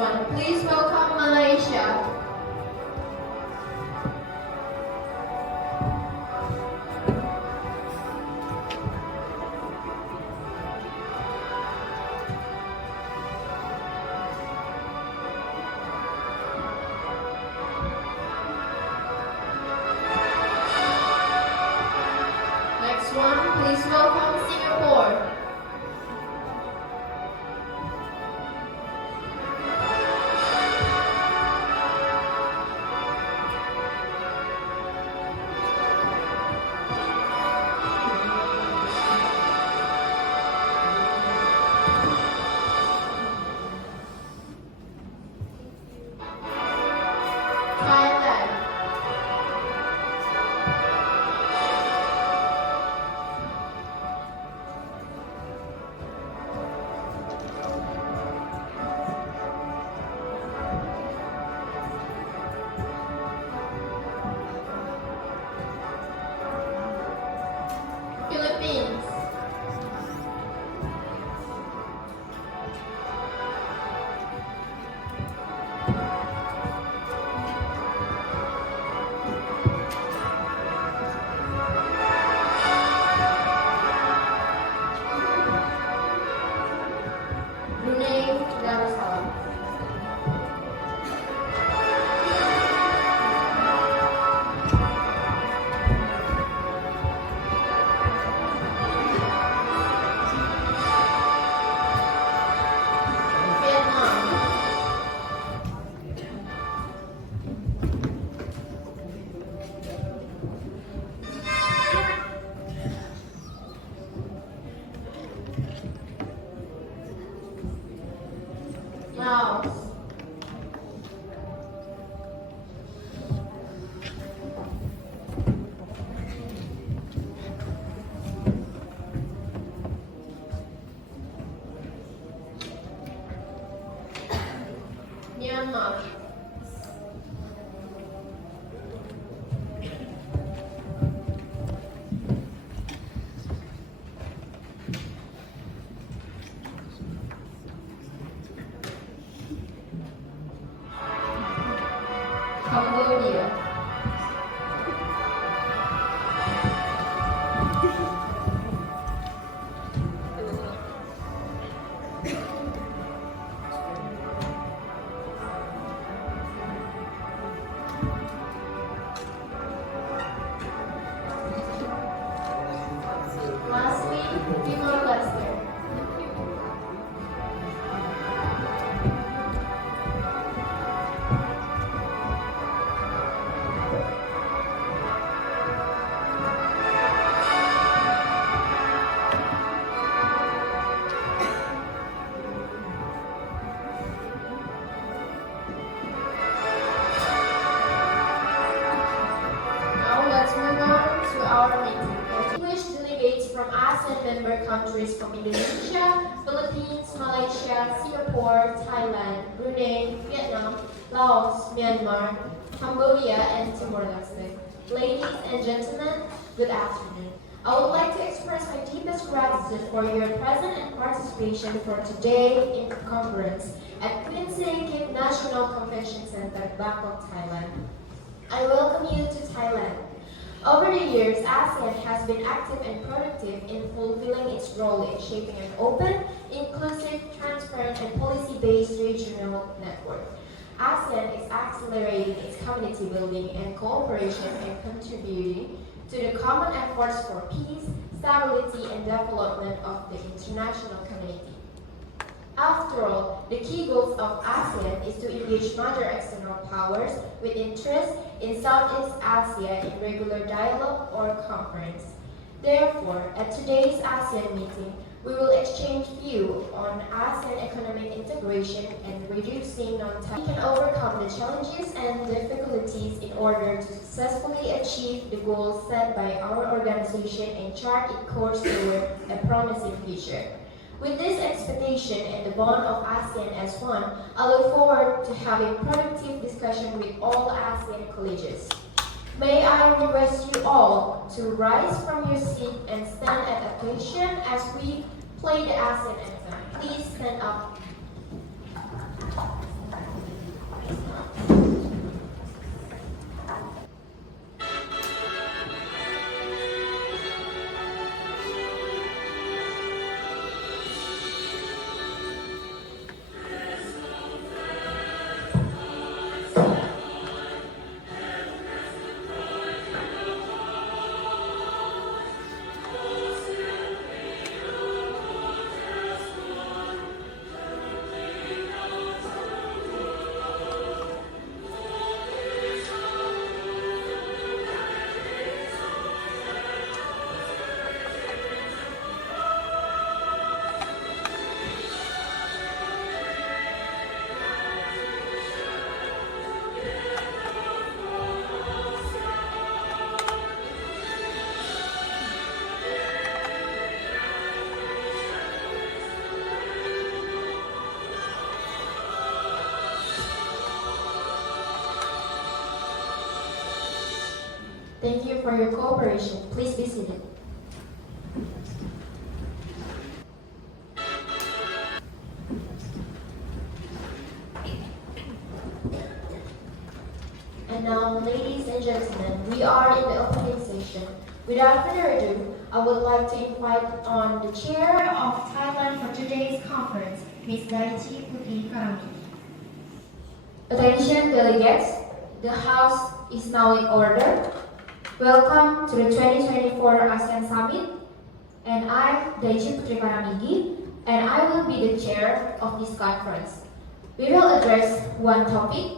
one, please welcome Malaysia. Next one, please welcome Singapore. Thailand. Philippines. Brunei Darussalam. Vietnam. Laos. Myanmar. Cambodia. Lastly, Timor-Leste. Now let's move on to our meeting. Distinguished delegates from ASEAN member countries from Indonesia, Philippines, Malaysia, Singapore, Thailand, Brunei, Vietnam, Laos, Myanmar, Cambodia, and Timor-Leste. Ladies and gentlemen, good afternoon. I would like to express my deepest gratitude for your presence and participation for today in the conference at Queen Sirikit National Convention Center, Bangkok, Thailand. I welcome you to Thailand. Over the years, ASEAN has been active and productive in fulfilling its role in shaping an open, inclusive, transparent, and policy-based regional network. ASEAN is accelerating its community building and cooperation and contributing to the common efforts for peace, stability, and development of the international community. After all, the key goals of ASEAN is to engage major external powers with interest in Southeast Asia in regular dialogue or conference. Therefore, at today's ASEAN meeting, we will exchange views on ASEAN economic integration and reducing non-tariff. We can overcome the challenges and difficulties in order to successfully achieve the goals set by our organization and chart its course toward a promising future. With this expectation and the bond of ASEAN as one, I look forward to having productive discussion with all ASEAN colleagues. May I request you all to rise from your seat and stand at attention as we play the ASEAN anthem. Please stand up. Thank you for your cooperation. Please be seated. And now, ladies and gentlemen, we are in the opening session. Without further ado, I would like to invite on the chair of Thailand for today's conference, Ms. Daichi Putri Karami. Attention delegates, the House is now in order. Welcome to the 2024 ASEAN Summit, and I, Daichi Putri Karamigi, and I will be the chair of this conference. We will address one topic.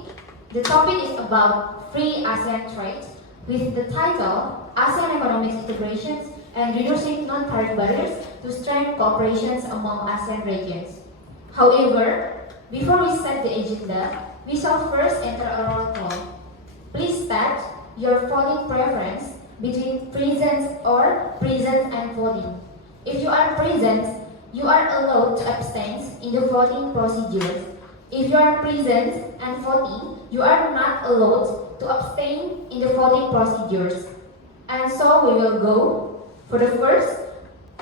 The topic is about free ASEAN trade, with the title ASEAN Economic Integrations and Reducing Non-Tariff Barriers to Strengthen Cooperations Among ASEAN Regions. However, before we set the agenda, we shall first enter a roll call. Please state your voting preference between present and voting. If you are present, you are allowed to abstain in the voting procedures. If you are present and voting, you are not allowed to abstain in the voting procedures. And so we will go for the first,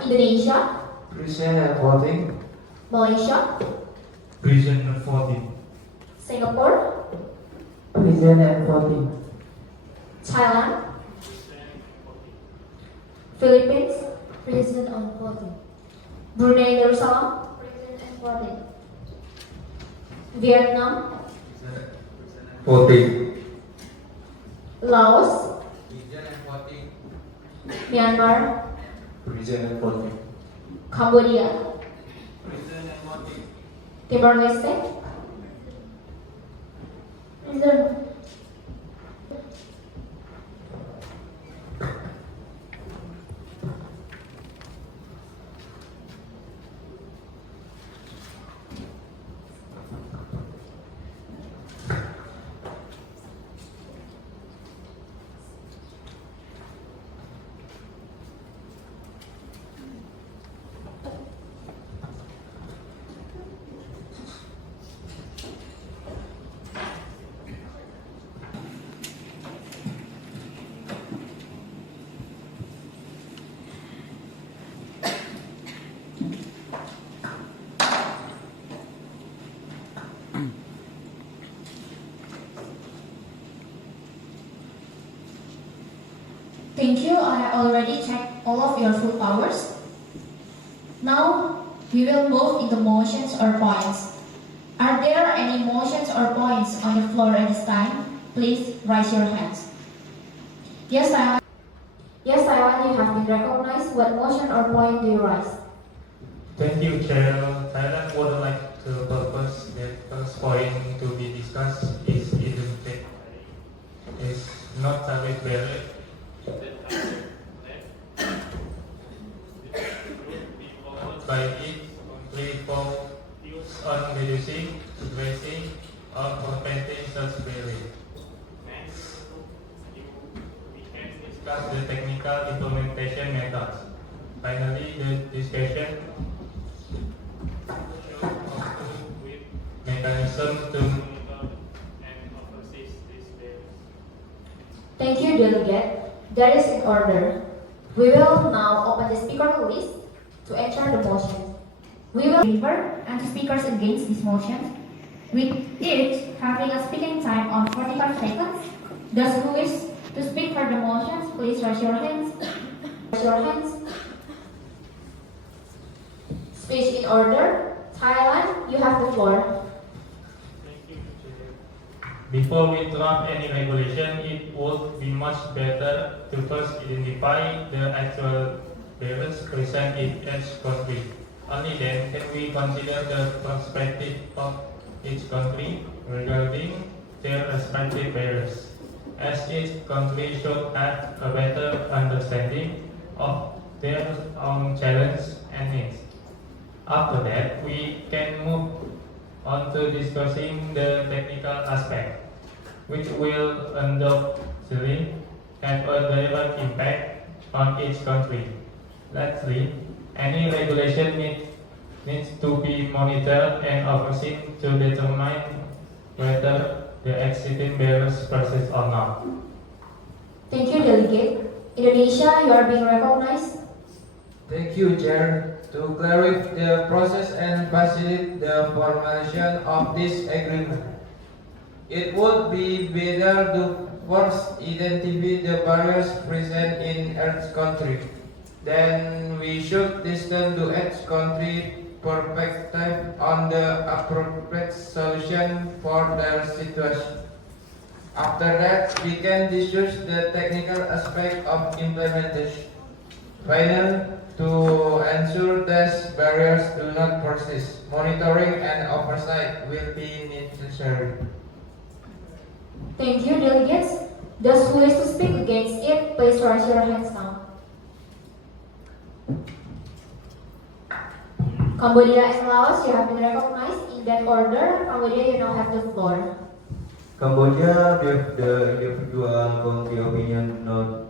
Indonesia, Present and voting. Malaysia, Present and voting. Singapore, Present and voting. Thailand, Philippines, present and voting. Brunei Darussalam, present and voting. Vietnam, Voting. Laos, Present and voting. Myanmar, Present and voting. Cambodia, Present and voting. Timor-Leste, present. Thank you. I already checked all of your full powers. Now we will move into motions or points. Are there any motions or points on the floor at this time? Please raise your hands. Yes, Taiwan. Yes, Taiwan, you have been recognized. What motion or point do you raise? Thank you, Chair. Thailand would like to propose that first point to be discussed is identity. Is not tariff barrier. By it, we focus on reducing, addressing, or preventing such barriers. Next, we can discuss the technical implementation methods. Finally, the discussion with mechanism to monitor and oversee these barriers. Thank you, delegate. That is in order. We will now open the speaker list to enter the motion. We will favor and speakers against this motion, with each having a speaking time of 45 seconds. Those who wish to speak for the motions, please raise your hands. Raise your hands. Speech in order. Thailand, you have the floor. Thank you, Chair. Before we draft any regulation, it would be much better to first identify the actual barriers present in each country. Only then can we consider the perspective of each country regarding their respective barriers, as each country should have a better understanding of their own challenges and needs. After that, we can move on to discussing the technical aspect, which will undoubtedly have a direct impact on each country. Lastly, any regulation needs to be monitored and overseen to determine whether the existing barriers persist or not. Thank you, Delegate. Indonesia, you are being recognized. Thank you, Chair. To clarify the process and facilitate the formulation of this agreement, it would be better to first identify the barriers present in each country. Then we should listen to each country perspective on the appropriate solution for their situation. After that, we can discuss the technical aspect of implementation. Finally, to ensure these barriers do not persist, monitoring and oversight will be necessary. Thank you, Delegates. Those who wish to speak against it, please raise your hands now. Cambodia and Laos, you have been recognized in that order. Cambodia, you now have the floor. Cambodia, the individual country opinion not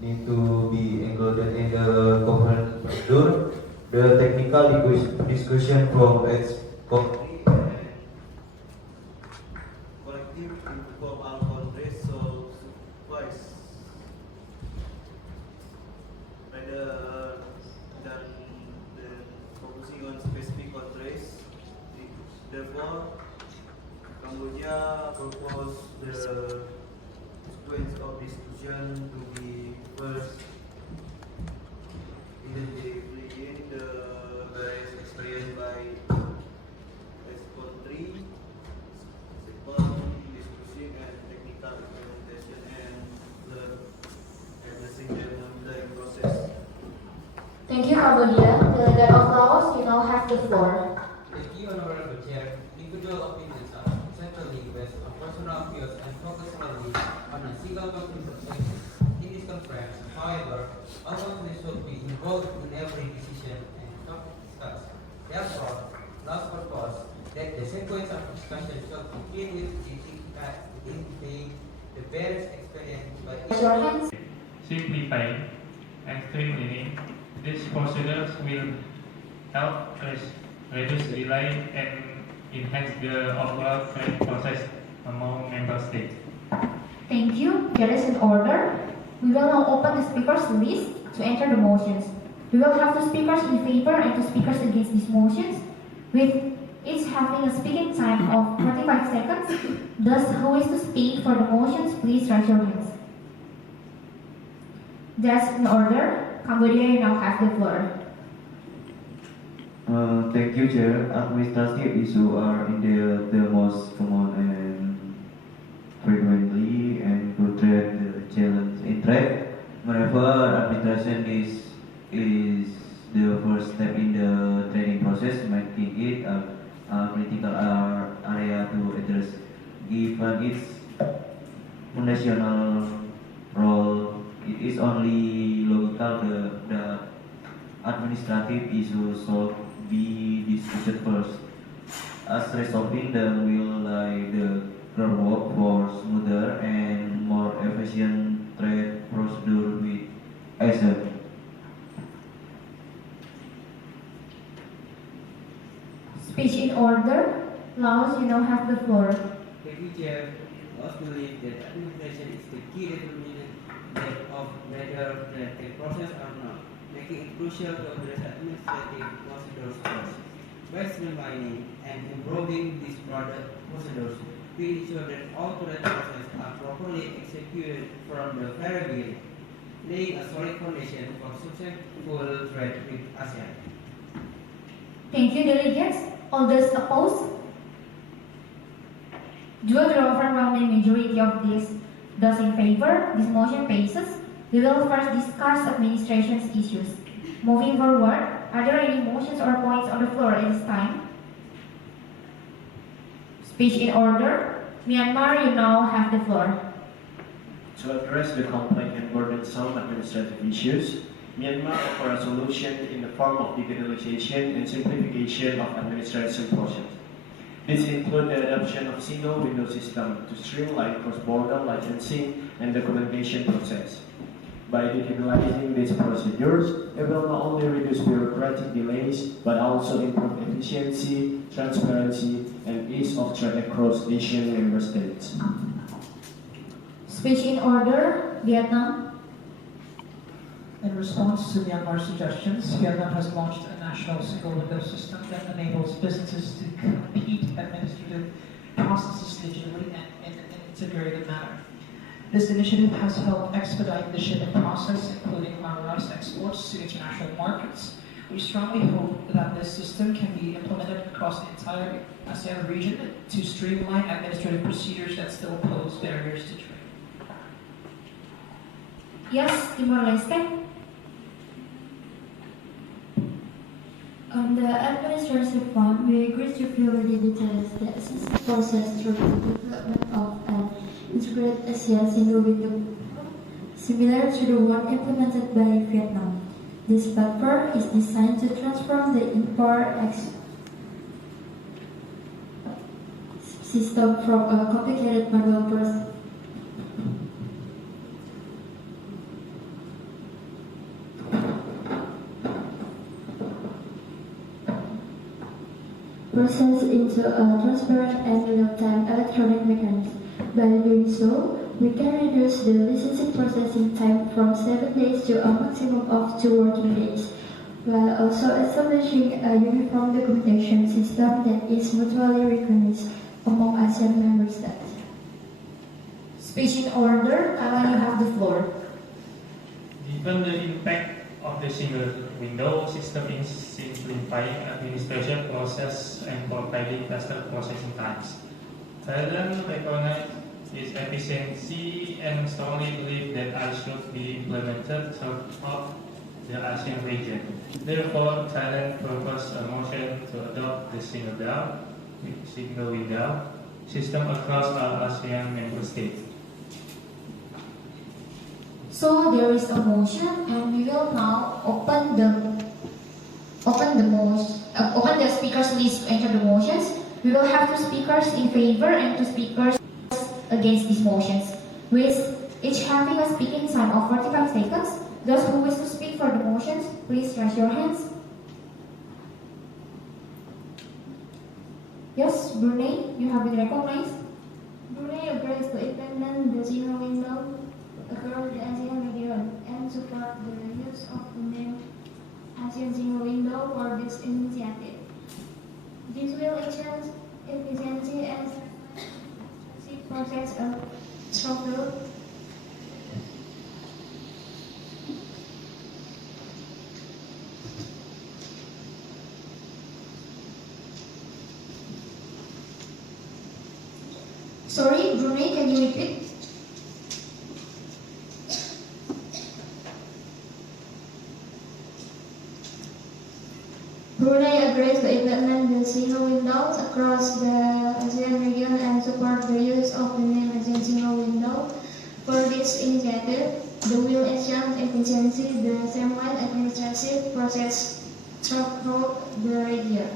need to be included in the conference procedure. The technical discussion from its country collective inform all countries so supervise rather than focusing on specific countries. Therefore, Cambodia proposed the sequence of discussion to be first identifying the various experienced by each country, second discussing and technical implementation, and third addressing the monitoring process. Thank you, Cambodia. Delegate of Laos, you now have the floor. Thank you, Honorable Chair. Individual opinions are essentially based on personal views and focus solely on a single country perspective. In this conference, however, all countries should be involved in every decision and topic discussed. Therefore, last purpose that the sequence of discussion should begin with identifying the various experience by Raise your hands. Simplifying and streamlining these procedures will help reduce delay and enhance the overall trade process among member states. Thank you. There is an order. We will now open the speakers list to enter the motions. We will have two speakers in favor and two speakers against these motions, with each having a speaking time of 45 seconds. Those who wish to speak for the motions, please raise your hands. That's an order. Cambodia, you now have the floor. Thank you, Chair. Administrative issues are indeed the most common and frequently encountered challenge in trade. Moreover, administration is the first step in the trading process, making it a critical area to address. Given its foundational role, it is only logical the administrative issues should be discussed first, as resolving them will lay the groundwork for smoother and more efficient trade procedure with Asia. Speech in order. Laos, you now have the floor. Thank you, Chair. I also believe that administration is the key determinant of whether the trade process or not, making it crucial to address administrative procedures first. By streamlining and improving these procedures, we ensure that all trade processes are properly executed from the very beginning, laying a solid foundation for successful trade with ASEAN. Thank you, delegates. All those opposed? Due to the overwhelming majority of those in favor, this motion passes. We will first discuss administration's issues. Moving forward, are there any motions or points on the floor at this time? Speech in order. Myanmar, you now have the floor. To address the complex and burdensome administrative issues, Myanmar offers a solution in the form of digitalization and simplification of administration process. This includes the adoption of single window system to streamline cross-border licensing and documentation process. By digitalizing these procedures, it will not only reduce bureaucratic delays, but also improve efficiency, transparency, and ease of trade across Asian member states. Speech in order. Vietnam. In response to Myanmar's suggestions, Vietnam has launched a national single window system that enables businesses to complete administrative processes digitally and in an integrated manner. This initiative has helped expedite the shipping process, including our rice exports to international markets. We strongly hope that this system can be implemented across the entire ASEAN region to streamline administrative procedures that still pose barriers to trade. Yes, Timor-Leste. On the administrative front, we agree to purely details the assistance process through the development of an integrated ASEAN single window, similar to the one implemented by Vietnam. This platform is designed to transform the import-export system from a complicated manual process into a transparent and real-time electronic mechanism. By doing so, we can reduce the licensing processing time from 7 days to a maximum of 2 working days, while also establishing a uniform documentation system that is mutually recognized among ASEAN member states. Speech in order. Thailand, you have the floor. Given the impact of the single window system in simplifying administration process and providing faster processing times, Thailand recognizes its efficiency and strongly believe that it should be implemented throughout the ASEAN region. Therefore, Thailand proposes a motion to adopt the single window system across all ASEAN member states. So there is a motion, and we will now open the speakers list to enter the motions. We will have 2 speakers in favor and 2 speakers against these motions, with each having a speaking time of 45 seconds. Those who wish to speak for the motions, please raise your hands. Yes, Brunei, you have been recognized. Brunei agrees to implement the single window across the ASEAN region and support the use of the name ASEAN single window for this initiative. This will enhance efficiency and process of structure. Sorry, Brunei, can you repeat? Brunei agrees to implement the single window across the ASEAN region and support the use of the name ASEAN single window for this initiative. The will enhance efficiency, the streamlined administrative process throughout the region.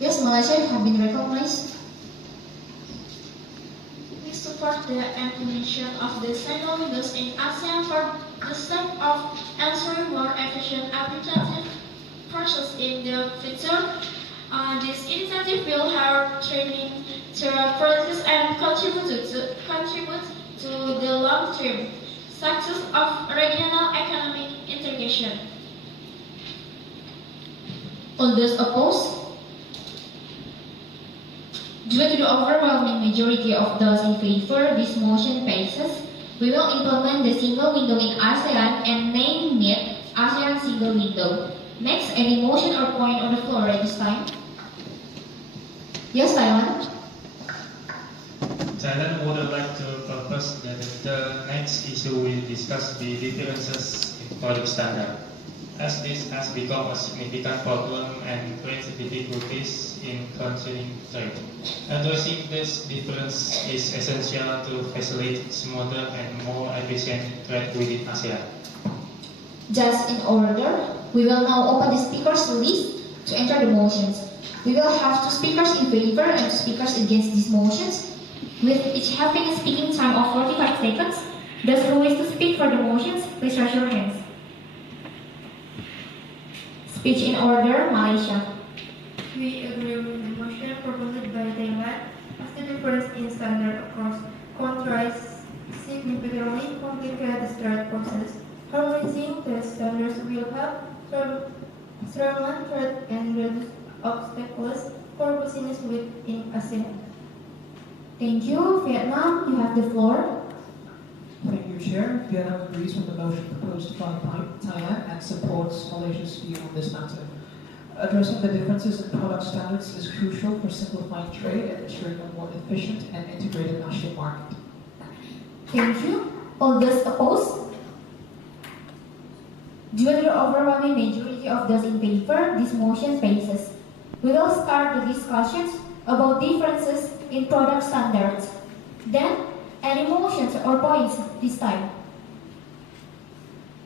Yes, Malaysia, you have been recognized. We support the implementation of the single windows in ASEAN for the sake of ensuring more efficient administrative process in the future. This initiative will help training to process and contribute to the long-term success of regional economic integration. All those opposed? Due to the overwhelming majority of those in favor, this motion passes. We will implement the single window in ASEAN and name it ASEAN single window. Next, any motion or point on the floor at this time? Yes, Taiwan? Thailand would like to propose that the next issue will discuss the differences in product standard, as this has become a significant problem and creates difficulties in continuing trade. Addressing this difference is essential to facilitate smoother and more efficient trade within ASEAN. Just in order, we will now open the speakers list to enter the motions. We will have 2 speakers in favor and 2 speakers against these motions, with each having a speaking time of 45 seconds. Those who wish to speak for the motions, please raise your hands. Speech in order, Malaysia. We agree with the motion proposed by Thailand as the difference in standard across countries significantly complicate the trade process. Harmonizing the standards will help streamline trade and reduce obstacles for business within ASEAN. Thank you. Vietnam, you have the floor. Thank you, Chair. Vietnam agrees with the motion proposed by Thailand and supports Malaysia's view on this matter. Addressing the differences in product standards is crucial for simplifying trade and ensuring a more efficient and integrated national market. Thank you. All those opposed? Due to the overwhelming majority of those in favor, this motion passes. We will start the discussions about differences in product standards. Then, any motions or points this time?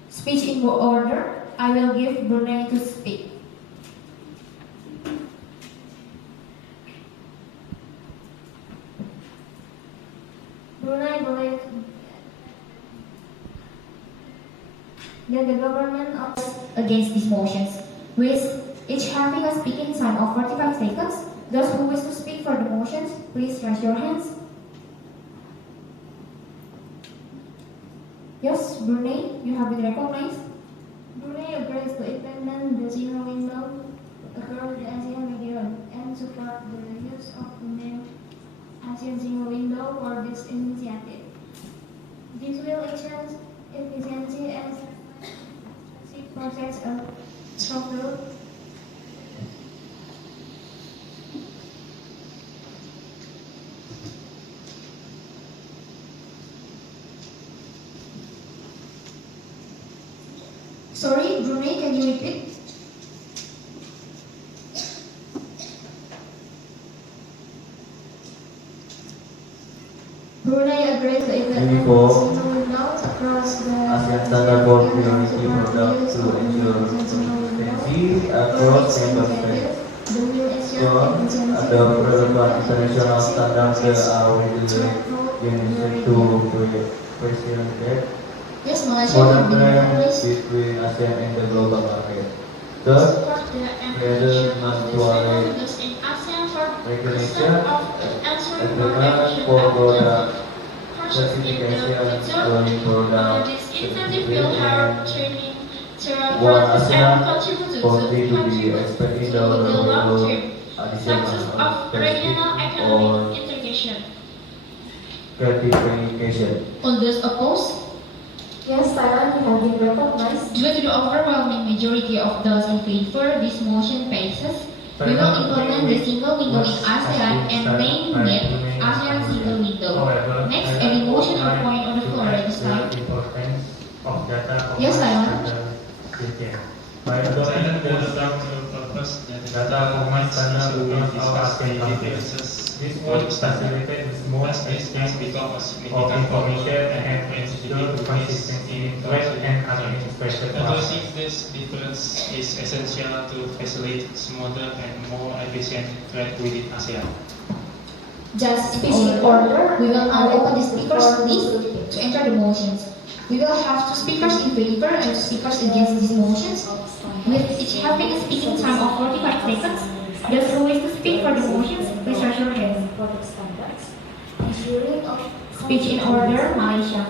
Speech in order. I will give Brunei to speak. Brunei believes that the government of Against these motions, with each having a speaking time of 45 seconds. Those who wish to speak for the motions, please raise your hands. Yes, Brunei, you have been recognized. Brunei agrees to implement the zero window across the ASEAN region and support the use of the name ASEAN Zero Window for this initiative. This will enhance efficiency and process of software. Sorry, Brunei, can you repeat? Brunei agrees to implement Uniform zero window across the ASEAN standard for priority products to ensure consistency across member states. The will ensure So, efficiency ada relevant international standards that are required to facilitate Yes, Malaysia modern have been trade recognized. between ASEAN and the global market. Third, Support the implementation of the standards in ASEAN for recognition of answering agreement for product certification, growing product This incentive will help training One process and ASEAN contribute body to be to expecting the the long-term additional success of regional or economic integration. gratification. All those opposed? Yes, Thailand have been recognized. Due to the overwhelming majority of those in favor, this motion passes. We will implement the single window in ASEAN and name it ASEAN Single Window. However, Next, any motion or point on the floor at this time? Importance of data Yes, Taiwan. By adopting the data format standard across our ASEAN countries, this would facilitate the smooth exchange of information and ensure consistency in trade and administrative process. Addressing this difference is essential to facilitate smoother and more efficient trade within ASEAN. Just speech in order. We will now open the speakers list to enter the motions. We will have 2 speakers in favor and 2 speakers against these motions, with each having a speaking time of 45 seconds. Those who wish to speak for the motions, please raise your hands. Speech in order, Malaysia.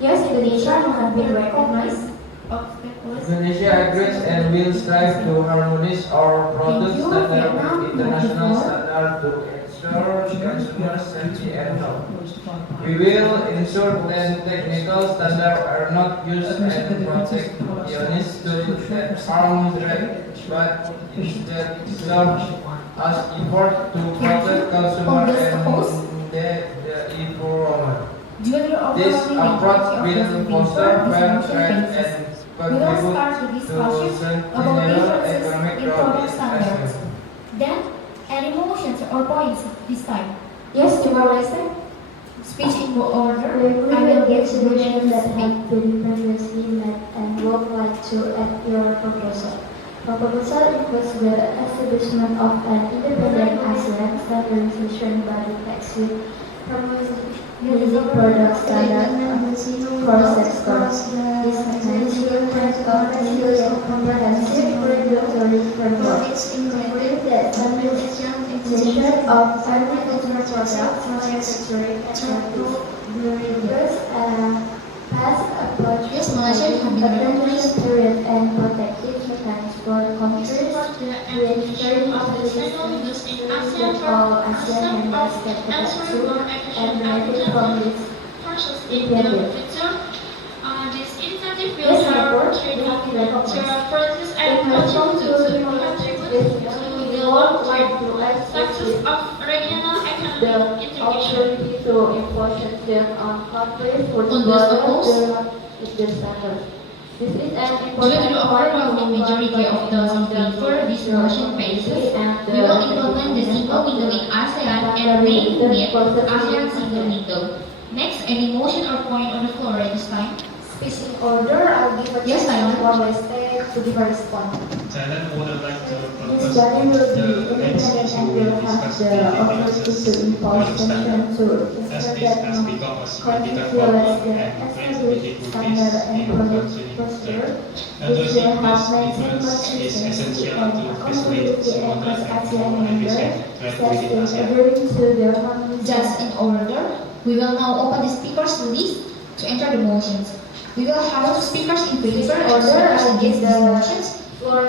Yes, Indonesia have been recognized. Indonesia agrees and will strive to harmonize our product standard with international standard to ensure consumer safety and health. We will ensure that technical standards are not used and protectionist to harm trade, but instead serve as effort to protect consumer and the environment. This approach will foster fair trade and We will start the contribute to discussion about sustainable differences economic in growth product in standards. ASEAN. Then, any motions or points this time? Yes, Timor Leste. Speech in order. We I will will give get the solutions that speak. have been previously met and would like to add your proposal. Proposal includes the establishment of an independent ASEAN standardization body tax with harmonizing product standards process course. This management constitutes a comprehensive regulatory framework with the standardization of agricultural products manufacturing and breeders past approaches apprenticeship period and protective mechanisms for countries with very of all ASEAN members that pursue and benefit from this initiative. This initiative will help training to produce and contribute to the long-term success of regional economic integration. Opportunity to impose them on countries with broader standards. This is an Due to the overwhelming majority of those in favor, this motion passes. We will implement the single window in ASEAN and name it ASEAN Single Window. Next, any motion or point on the floor at this time? Speech in order, I'll give a Yes, chance Taiwan. to our state to give a response. Thailand would like to This propose body will be the next independent issue and we will have discuss the the authority to differences impose in standard. sanctions to As ensure this that has no become a significant conflict problem violates the and raised established difficulties standard and in product continuing procedure, trade. which will Addressing have this made difference is consistency essential and to facilitate accountability smoother across and ASEAN more members, efficient trade such within as ASEAN. adhering to the harmonization. Just in order, we will now open the speakers list to enter the motions. We will have speakers in favor and speakers against these motions,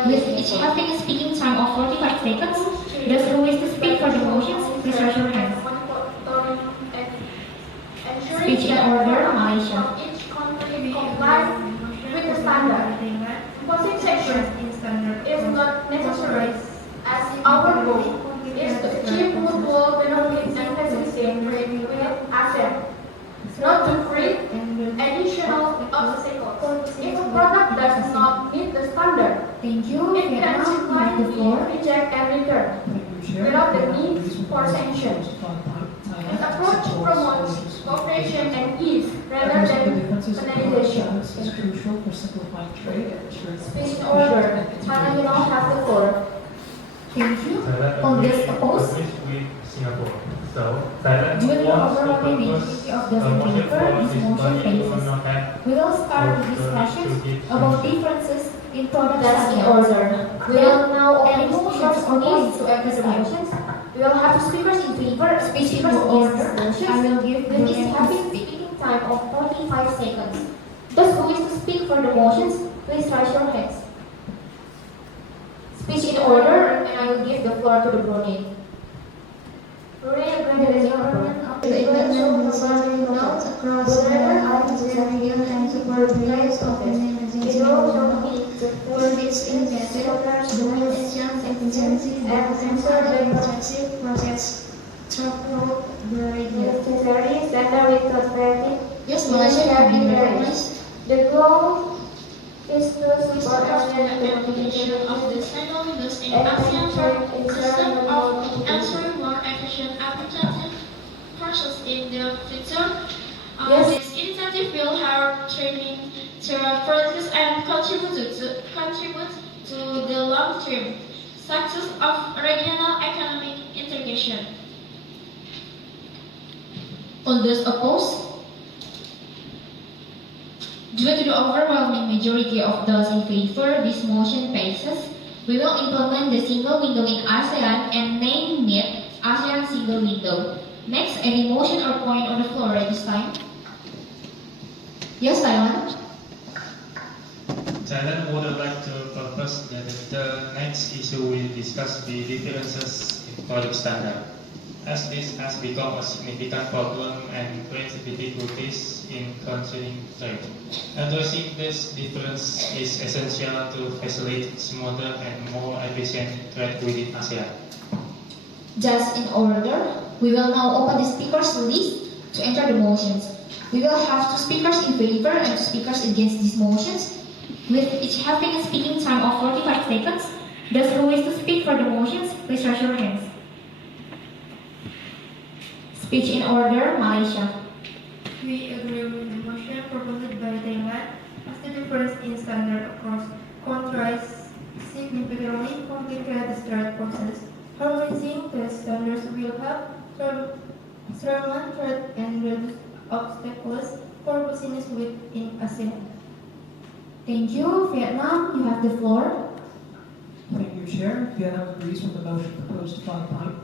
with each having a speaking time of 45 seconds. Those who wish to speak for the motions, please raise your hands. Speech in order, Malaysia. Each country complies with the standard. Imposing sanctions is not necessary, as our goal is to achieve mutual benefits and facilitate trade with ASEAN, not to create additional obstacles. If a product does not meet the standard, Thank you. it can Vietnam, simply have the be floor. rejected and returned without the need for sanctions. This approach promotes cooperation and ease rather than penalization. is crucial for simplifying trade and ensuring Speech in order. China, you now have the floor. Thank you. Thailand All agrees those opposed? with Singapore. So Thailand Due to the wants to overwhelming propose majority of a those in motion favor, for this this motion body to passes. not have We will start the discussions about differences in product That's in standards. order. We will now Any open the motions speakers or list points to at enter this the time? motions. We will have speakers in favor and Speech in speakers order. against I motions. will give the With each name having speaking time of 45 seconds. Those who wish to speak for the motions, please raise your hands. Speech in order, and I will give the floor to the Brunei. Brunei, the government of the international providing notes across the region and supervisors of the for its investigators, domination, efficiency, and ensure the protective process throughout the region. Necessary standard with prosperity. Yes, Malaysia have been recognized. The goal is to support Discussion ASEAN and implementation of the single windows in and ASEAN ensure system of ensuring ensuring more efficient administrative process in the future. Yes. This initiative will help training to produce and contribute to the long-term success of regional economic integration. All those opposed? Due to the overwhelming majority of those in favor, this motion passes. We will implement the single window in ASEAN and name it ASEAN Single Window. Next, any motion or point on the floor at this time? Yes, Taiwan. Thailand would like to propose that the next issue we discuss the differences in product standard, as this has become a significant problem and creates difficulties in continuing trade. Addressing this difference is essential to facilitate smoother and more efficient trade within ASEAN. Just in order, we will now open the speakers list to enter the motions. We will have 2 speakers in favor and 2 speakers against these motions, with each having a speaking time of 45 seconds. Those who wish to speak for the motions, please raise your hands. Speech in order, Malaysia. We agree with the motion proposed by Thailand, as the difference in standard across countries significantly complicate the trade process. Harmonizing the standards will help strengthen trade and reduce obstacles. for business within ASEAN. Thank you. Vietnam, you have the floor. Thank you, Chair. Vietnam agrees with the motion proposed by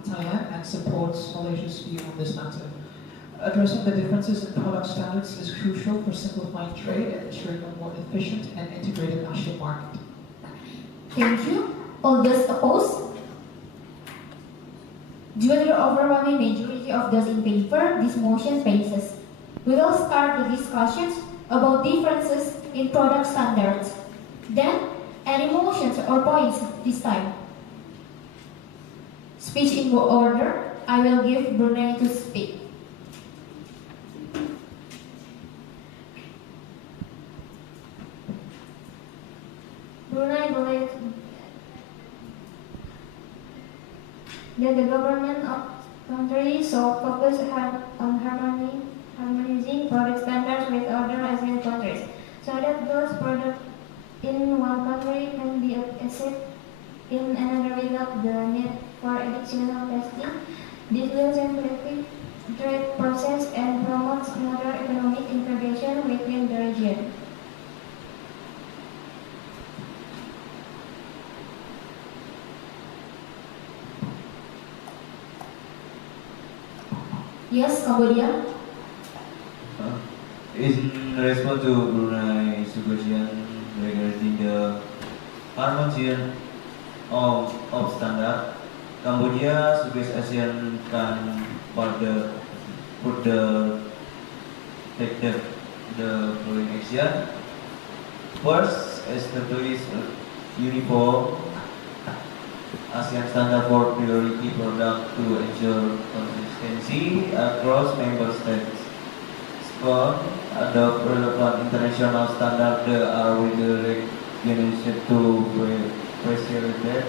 Thailand and supports Malaysia's view on this matter. Addressing the differences in product standards is crucial for simplifying trade and ensuring a more efficient and integrated national market. Thank you. All those opposed? Due to the overwhelming majority of those in favor, this motion passes. We will start the discussions about differences in product standards. Then, any motions or points this time? Speech in order. I will give Brunei to speak. Brunei believes that the government of country should focus on harmonizing product standards with other ASEAN countries, so that those products in one country can be accepted in another without the need for additional testing. This will simplify trade process and promote smoother economic integration within the region. Yes, Cambodia. In response to Brunei's question regarding the harmonization of standard, Cambodia suggests ASEAN can further take the following action. First, establish a uniform ASEAN standard for priority product to ensure consistency across member states. Second, adopt relevant international standards that are widely recognized to facilitate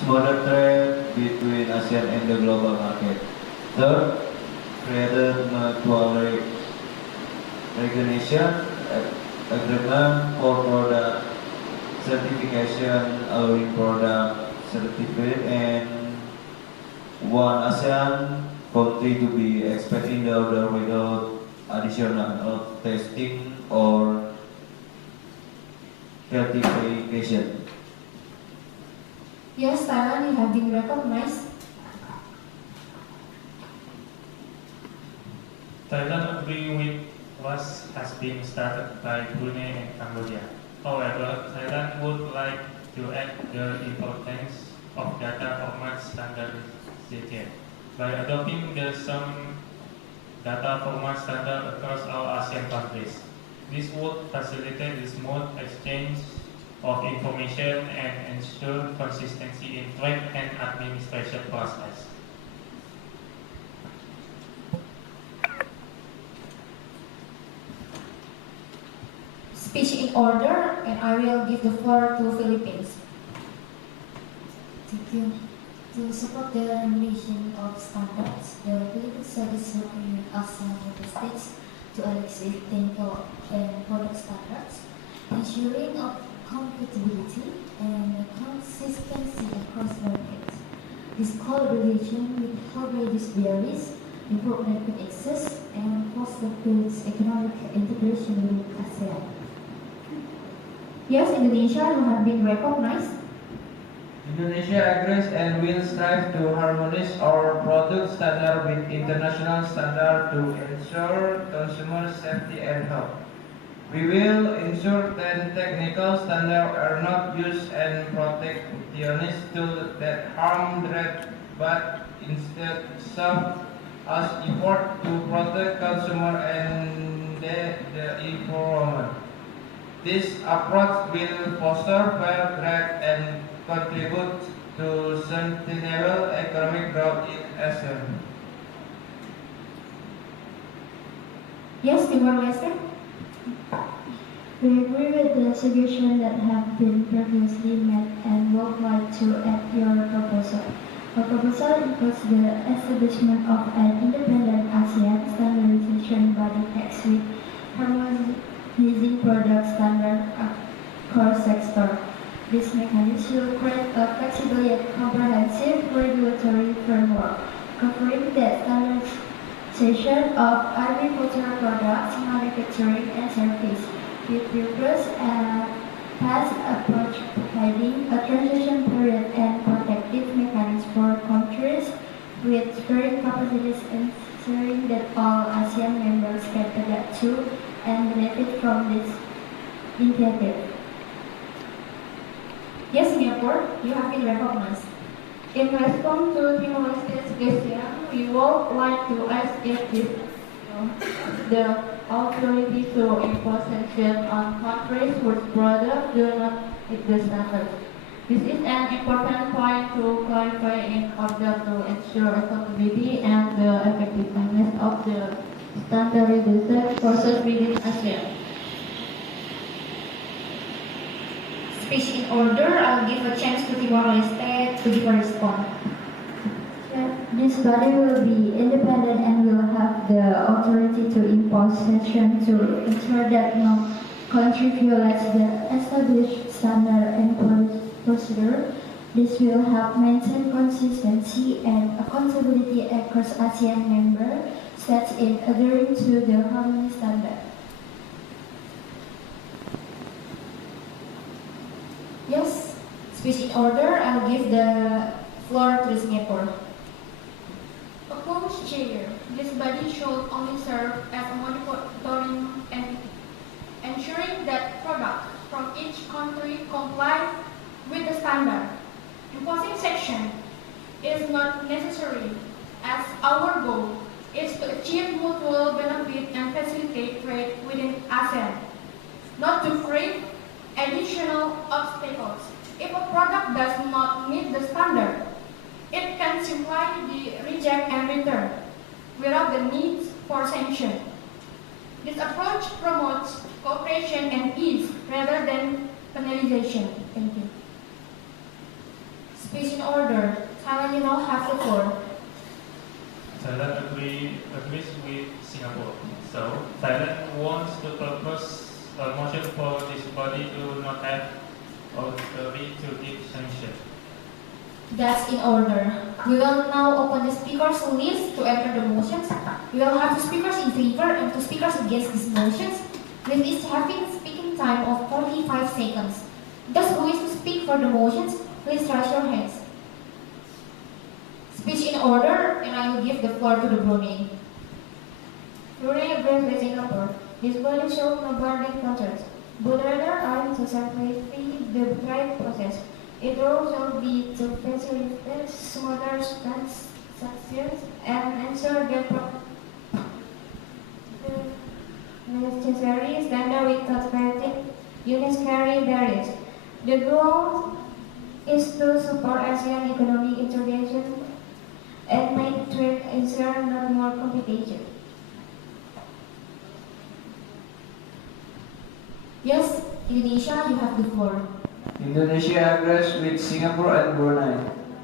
smoother trade between ASEAN and the global market. Third, create a mutual recognition agreement for product certification, allowing product certificate and one ASEAN country to be expected in the order without additional testing or certification. Yes, Thailand, you have been recognized. Thailand agree with what has been started by Brunei and Cambodia. However, Thailand would like to add the importance of data format standardization by adopting the some data format standard across all ASEAN countries. This would facilitate the smooth exchange of information and ensure consistency in trade and administration process. Speech in order, and I will give the floor to Philippines. Thank you. To support the harmonization of standards, the Philippines Service working with ASEAN member states to elevate technical and product standards, ensuring of compatibility and consistency across markets. This collaboration will help reduce barriers, improve market access, and foster goods economic integration with ASEAN. Yes, Indonesia, you have been recognized. Indonesia agrees and will strive to harmonize our product standard with international standards to ensure consumer safety and health. We will ensure that technical standards are not used and protectionist tools that harm trade, but instead serve as effort to protect consumer and the environment. This approach will foster fair trade and contribute to sustainable economic growth in ASEAN. Yes, Timor-Leste. We agree with the suggestions that have been previously made and would like to add your proposal. Our proposal includes the establishment of an independent ASEAN standardization body tax with harmonizing product standards across sectors. This mechanism will create a flexible yet comprehensive regulatory framework, covering the of agricultural products, manufacturing and service, with purpose and past approach providing a transition period and protective mechanisms for countries with varying capacities, ensuring that all ASEAN members can adapt to and benefit from this initiative. Yes, Singapore, you have been recognized. In response to Timor-Leste's question, we would like to ask if the authority to impose sanctions on countries whose products do not meet the standards. This is an important point to clarify in order to ensure accountability and the effectiveness of the standardization process within ASEAN. Speech in order, I'll give a chance to Timor-Leste to give a response. This body will be independent and will have the authority to impose sanctions to ensure that no country violates the established standard and procedure. This will help maintain consistency and accountability across ASEAN member states in adhering to the harmony standard. Yes, speech in order, I'll give the floor to Singapore. Opposed Chair, this body should only serve as a monitoring entity, ensuring that products from each country comply with the standard. Imposing sanction is not necessary, as our goal is to achieve mutual benefit and facilitate trade within ASEAN, not to create additional obstacles. If a product does not meet the standard, it can simply be rejected and returned without the need for sanction. This approach promotes cooperation and ease rather than penalization. Thank you. Speech in order. Thailand, you now have the floor. Thailand agrees with Singapore. So Thailand wants to propose a motion for this body to not have authority to give sanction. That's in order. We will now open the speakers list to enter the motions. We will have two speakers in favor and two speakers against these motions, with each having a speaking time of 45 seconds. Those who wish to speak for the motions, please raise your hands. Speech in order, and I will give the floor to the Brunei. Brunei agrees with Singapore. This body shows no burning concerns, but rather aims to simplify the trade process. It also be to facilitate smoother transactions and ensure that the necessary standard without creating unnecessary barriers. The goal is to support ASEAN economic integration and make trade easier, not more competitive. Yes, Indonesia, you have the floor. Indonesia agrees with Singapore and Brunei.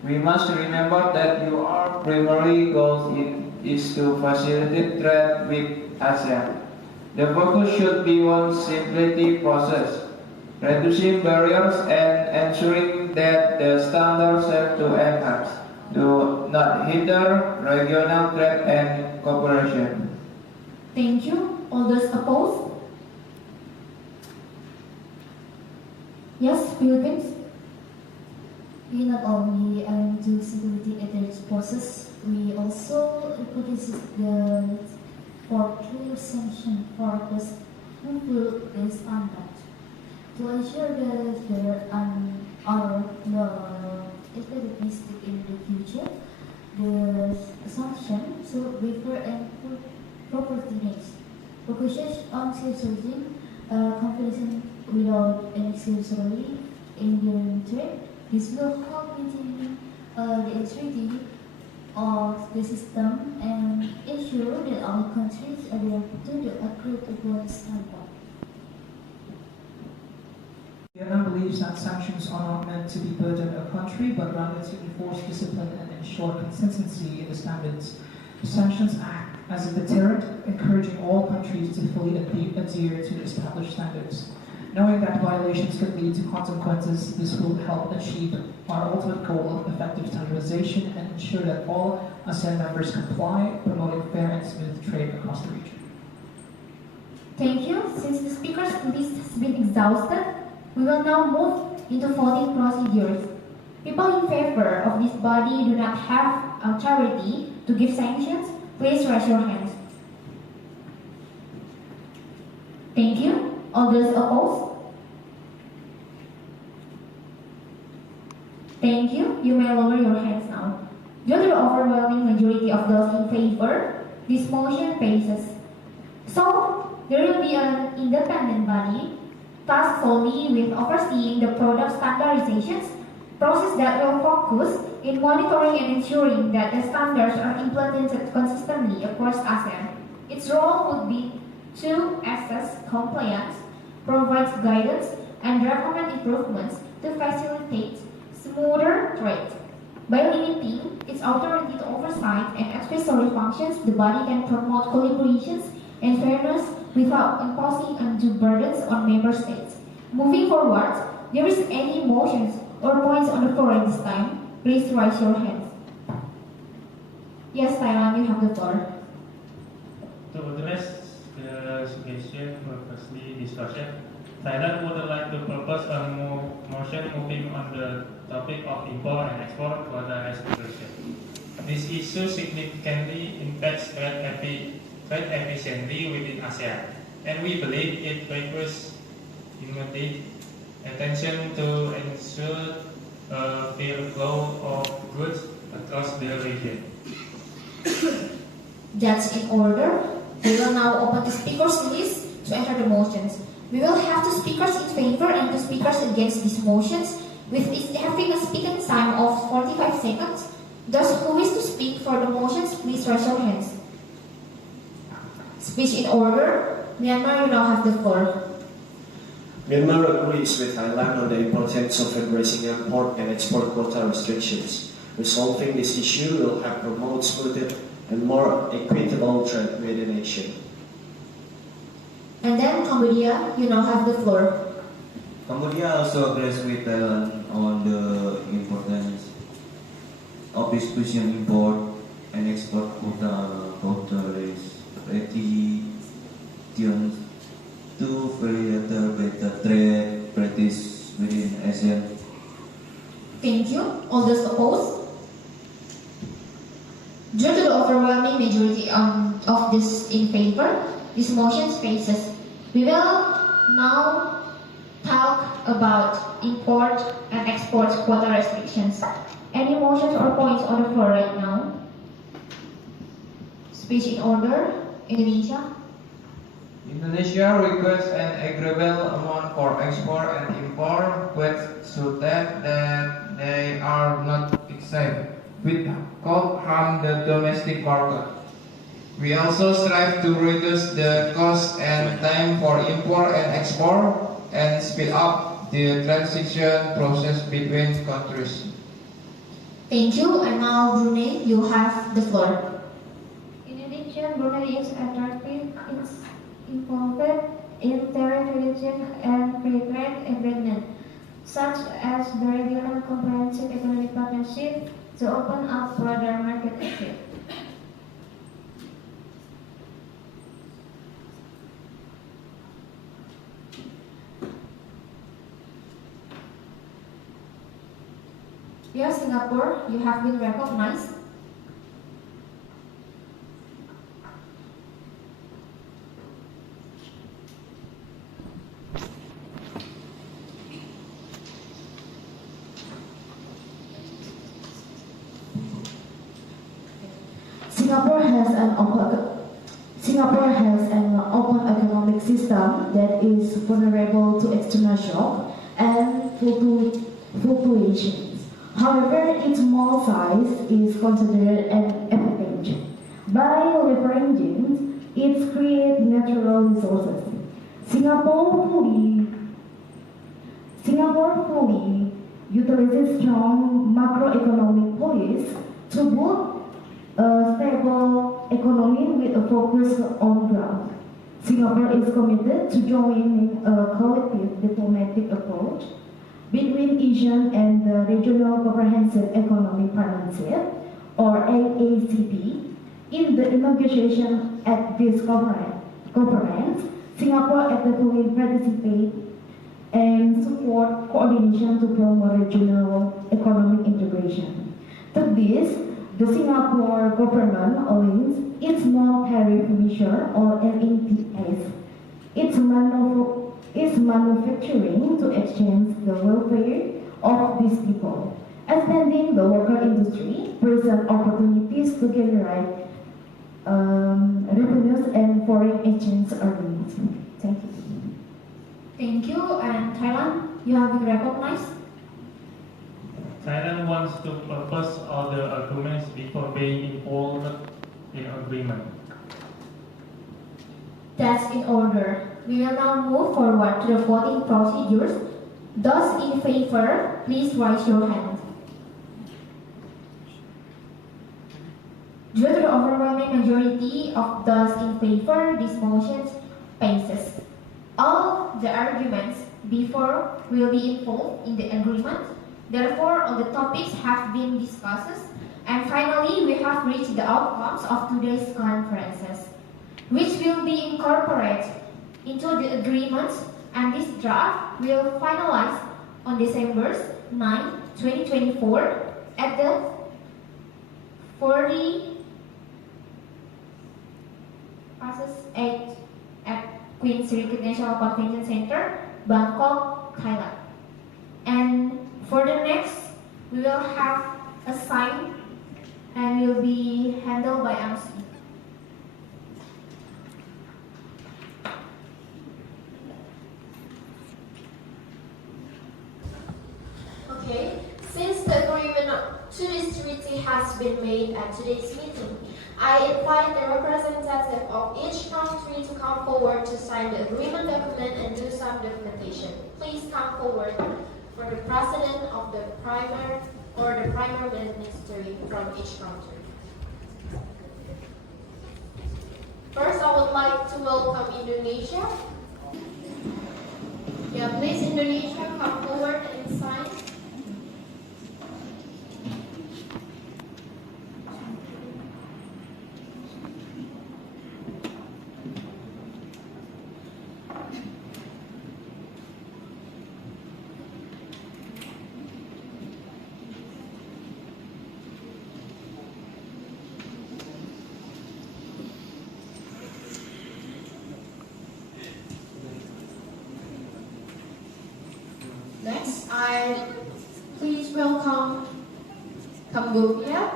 We must remember that our primary goal is to facilitate trade with ASEAN. The focus should be on simplifying process, reducing barriers, and ensuring that the standards set to enhance do not hinder regional trade and cooperation. Thank you. All those opposed? Yes, Philippines. We not only aim to security at the process, we also advocate the for clear sanction for those who follow the standard. To ensure that there are no instabilities in the future, the sanction should refer and property needs. Focuses on safeguarding competition without unnecessarily endangering trade. This will help maintain the integrity of the system and ensure that all countries adhere to the agreed-upon standard. Vietnam believes that sanctions are not meant to be burden a country, but rather to enforce discipline and ensure consistency in the standards. Sanctions act as a deterrent, encouraging all countries to fully adhere to the established standards. Knowing that violations could lead to consequences, this will help achieve our ultimate goal of effective standardization and ensure that all ASEAN members comply, promoting fair and smooth trade across the region. Thank you. Since the speakers list has been exhausted, we will now move into voting procedures. People in favor of this body do not have authority to give sanctions. Please raise your hands. Thank you. All those opposed? Thank you. You may lower your hands now. Due to the overwhelming majority of those in favor, this motion passes. So, there will be an independent body tasked solely with overseeing the product standardizations process that will focus in monitoring and ensuring that the standards are implemented consistently across ASEAN. Its role would be to assess compliance, provide guidance, and recommend improvements to facilitate smoother trade. By limiting its authority to oversight and advisory functions, the body can promote collaborations and fairness without imposing undue burdens on member states. Moving forward, there is any motions or points on the floor at this time, please raise your hands. Yes, Thailand, you have the floor. To address the suggestion previously discussion, Thailand would like to propose a motion moving on the topic of import and export quota restriction. This issue significantly impacts trade efficiency within ASEAN, and we believe it requires immediate attention to ensure a fair flow of goods across the region. That's in order. We will now open the speakers list to enter the motions. We will have two speakers in favor and two speakers against these motions, with each having a speaking time of 45 seconds. Those who wish to speak for the motions, please raise your hands. Speech in order. Myanmar, you now have the floor. Myanmar agrees with Thailand on the importance of embracing import and export quota restrictions. Resolving this issue will help promote smoother and more equitable trade with the nation. And then Cambodia, you now have the floor. Cambodia also agrees with Thailand on the importance of exclusion import and export quota restrictions to further better trade practice within ASEAN. Thank you. All those opposed? Due to the overwhelming majority of this in favor, this motion passes. We will now talk about import and export quota restrictions. Any motions or points on the floor right now? Speech in order. Indonesia. Indonesia requests an agreeable amount for export and import, but so that they are not excessive, which could harm the domestic market. We also strive to reduce the cost and time for import and export and speed up the transition process between countries. Thank you. And now Brunei, you have the floor. In addition, Brunei is attractive, it's involved in territorial and free trade agreement, such as the Regional Comprehensive Economic Partnership, to open up broader market access. Yes, Singapore, you have been recognized. Singapore has an open economic system that is vulnerable to external shock and fluctuations. However, its small size is considered an advantage. By leveraging its create natural resources, Singapore fully utilizes strong macroeconomic policies to build a stable economy with a focus on growth. Singapore is committed to joining a collective diplomatic approach between ASEAN and the Regional Comprehensive Economic Partnership, or AACP. In the negotiation at this conference, Singapore actively participates and support coordination to promote regional economic integration. To this, the Singapore government aligns its non-tariff measure, or NETS, its manufacturing to exchange the welfare of these people. Expanding the local industry present opportunities to generate revenues and foreign exchange earnings. Thank you. Thank you. And Thailand, you have been recognized. Thailand wants to propose all the arguments before being involved in agreement. That's in order. We will now move forward to the voting procedures. Those in favor, please raise your hand. Due to the overwhelming majority of those in favor, this motion passes. All the arguments before will be involved in the agreement. Therefore, all the topics have been discussed. And finally, we have reached the outcomes of today's conferences, which will be incorporated into the agreements, and this draft will finalize on December 9, 2024 at the 40+8 at Queen Sirikit National Convention Center, Bangkok, Thailand. And for the next, we will have a sign and will be handled by MC. Okay, since the agreement to this treaty has been made at today's meeting, I invite the representative of each country to come forward to sign the agreement document and do some documentation. Please come forward for the president of the primary or the primary ministry from each country. First, I would like to welcome Indonesia. Yeah, please, Indonesia, come forward and sign. Next, I please welcome Cambodia.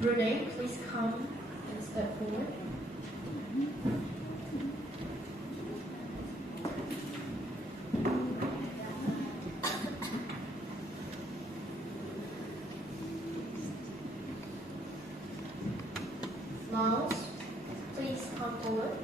Brunei, please come and step forward. Laos, please come forward.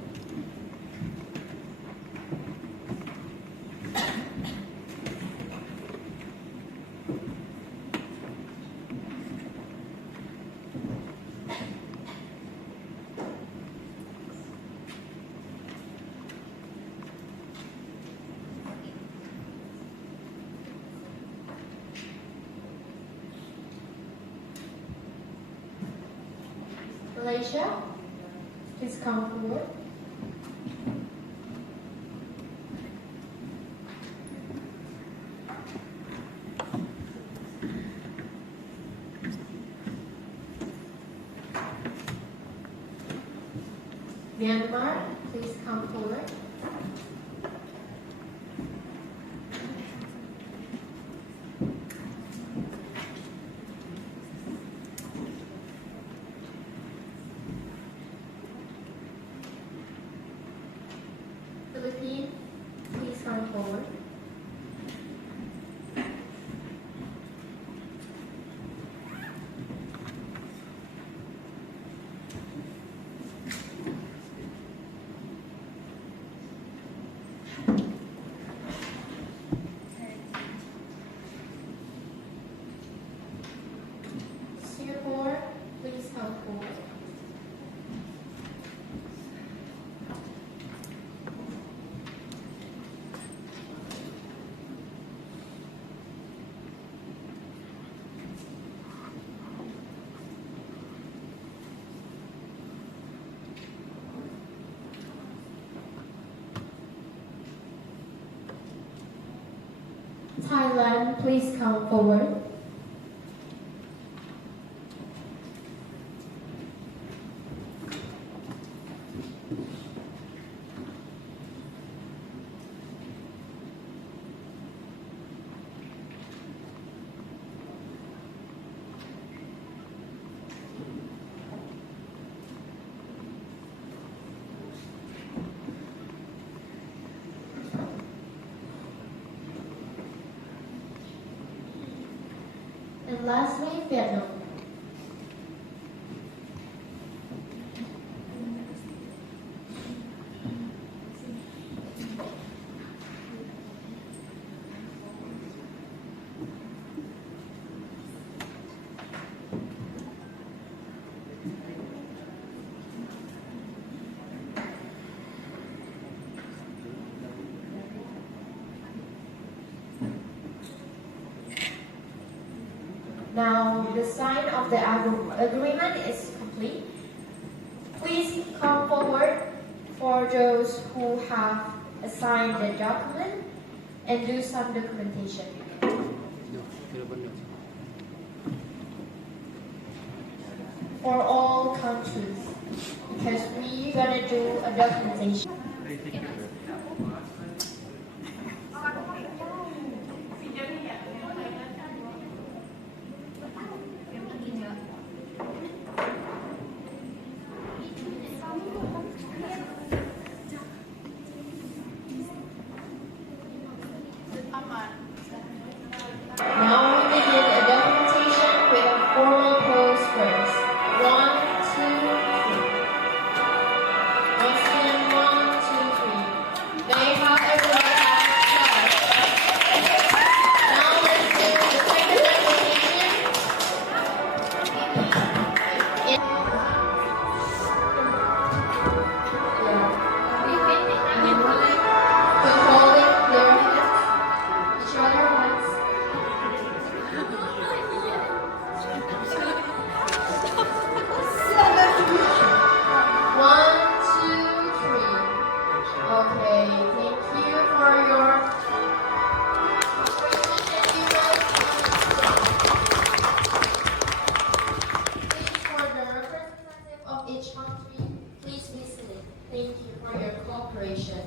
Malaysia, please come forward. Myanmar, please come forward. Philippines, please come forward. Thailand, please come forward. And lastly, Vietnam. Now, the sign of the agreement is complete. Please come forward for those who have signed the document and do some documentation. For all countries, because we're gonna do a documentation. Now we begin a documentation with a formal pose first. 1, 2, 3. Once again, 1, 2, 3. May I have everyone have Now let's do the second documentation. Controlling their hands, each other hands. One, two, three. Okay, thank you for your Please, for the representative of each country, please be seated. Thank you for your cooperation.